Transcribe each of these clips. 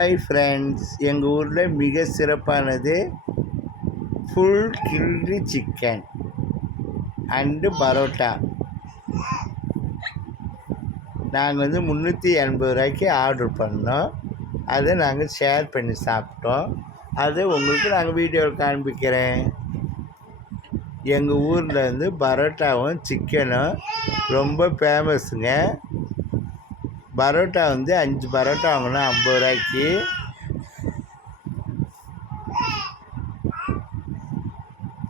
Hi friends எங்கள் ஊரில் மிக சிறப்பானது ஃபுல் கில்லி சிக்கன் அண்டு பரோட்டா. நாங்கள் வந்து முந்நூற்றி எண்பது ரூபாய்க்கு ஆர்டர் பண்ணோம். அதை நாங்கள் ஷேர் பண்ணி சாப்பிட்டோம். அதை உங்களுக்கு நாங்கள் வீடியோவில் காண்பிக்கிறேன். எங்கள் ஊரில் வந்து பரோட்டாவும் சிக்கனும் ரொம்ப ஃபேமஸுங்க பரோட்டா வந்து அஞ்சு பரோட்டா வாங்கினா ஐம்பது ரூபாய்க்கு.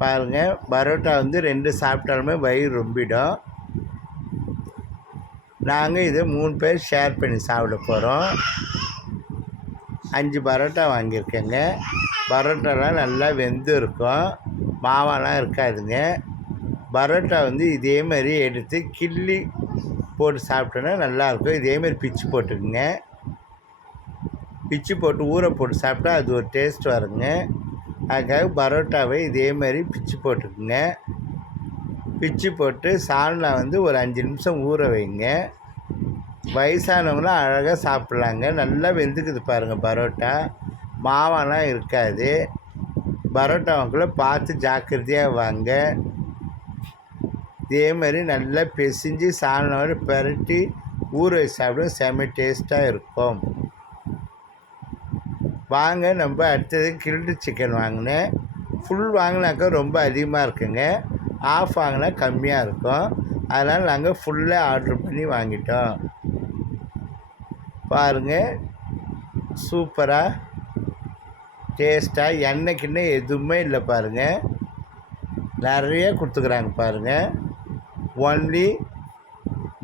பாருங்கள் பரோட்டா வந்து ரெண்டு சாப்பிட்டாலுமே வயிறு ரொம்பிடும். நாங்கள் இதை மூணு பேர் ஷேர் பண்ணி சாப்பிட போகிறோம் அஞ்சு பரோட்டா வாங்கியிருக்கேங்க. பரோட்டாலாம் நல்லா வெந்து இருக்கும் மாவாலாம் இருக்காதுங்க. பரோட்டா வந்து இதே மாதிரி எடுத்து கிள்ளி போட்டு சாப்பிட்டோன்னா நல்லாயிருக்கும். இதேமாரி பிச்சு போட்டுக்குங்க. பிச்சு போட்டு ஊற போட்டு சாப்பிட்டா அது ஒரு டேஸ்ட் வருங்க. அதுக்காக பரோட்டாவை இதேமாரி பிச்சு போட்டுக்குங்க. பிச்சு போட்டு சால்னா வந்து ஒரு அஞ்சு நிமிஷம் ஊற வைங்க. வயசானவங்களாம் அழகாக சாப்பிட்லாங்க. நல்லா வெந்துக்குது பாருங்கள் பரோட்டா. மாவெல்லாம் இருக்காது. பரோட்டாவுக்குள்ளே பார்த்து ஜாக்கிரதையாக வாங்க. இதே மாதிரி நல்லா பிசைஞ்சு சாணம் பரட்டி ஊற வச்சு சாப்பிடும் செம டேஸ்ட்டாக இருக்கும். வாங்க நம்ம அடுத்தது கிரில்டு சிக்கன் வாங்கினேன் ஃபுல் வாங்கினாக்கா ரொம்ப அதிகமாக இருக்குங்க. ஆஃப் வாங்கினா கம்மியாக இருக்கும். அதனால் நாங்கள் ஃபுல்லாக ஆர்டர் பண்ணி வாங்கிட்டோம். பாருங்கள் சூப்பராக டேஸ்ட்டாக எண்ணெய் எதுவுமே இல்லை பாருங்கள் நிறைய கொடுத்துக்குறாங்க பாருங்கள் ஒன்லி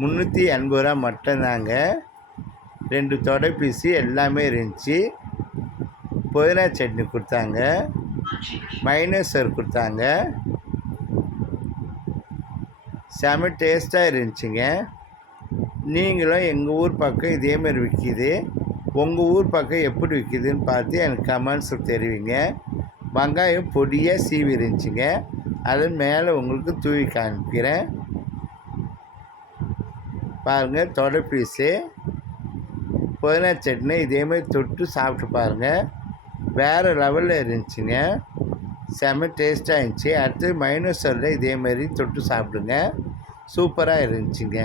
முந்நூற்றி எண்பது ரூபா மட்டும்தாங்க. ரெண்டு தொடைப்பீசி எல்லாமே இருந்துச்சு. புதினா சட்னி கொடுத்தாங்க. மைனஸர் கொடுத்தாங்க. செம டேஸ்ட்டாக இருந்துச்சுங்க. நீங்களும் எங்கள் ஊர் பக்கம் இதேமாரி விற்கிது உங்கள் ஊர் பக்கம் எப்படி விற்கிதுன்னு பார்த்து எனக்கு கமெண்ட்ஸ் தெரிவிங்க. வெங்காயம் பொடியாக சீவி இருந்துச்சுங்க. அதன் மேலே உங்களுக்கு தூவி காமிக்கிறேன். பாருங்கள் தொடை பீஸு. புதினா சட்னி இதேமாதிரி தொட்டு சாப்பிட்டு பாருங்கள் வேறு லெவலில் இருந்துச்சுங்க. செம டேஸ்ட்டாக இருந்துச்சு. அடுத்து மைனஸரில் இதேமாரி தொட்டு சாப்பிடுங்க. சூப்பராக இருந்துச்சுங்க.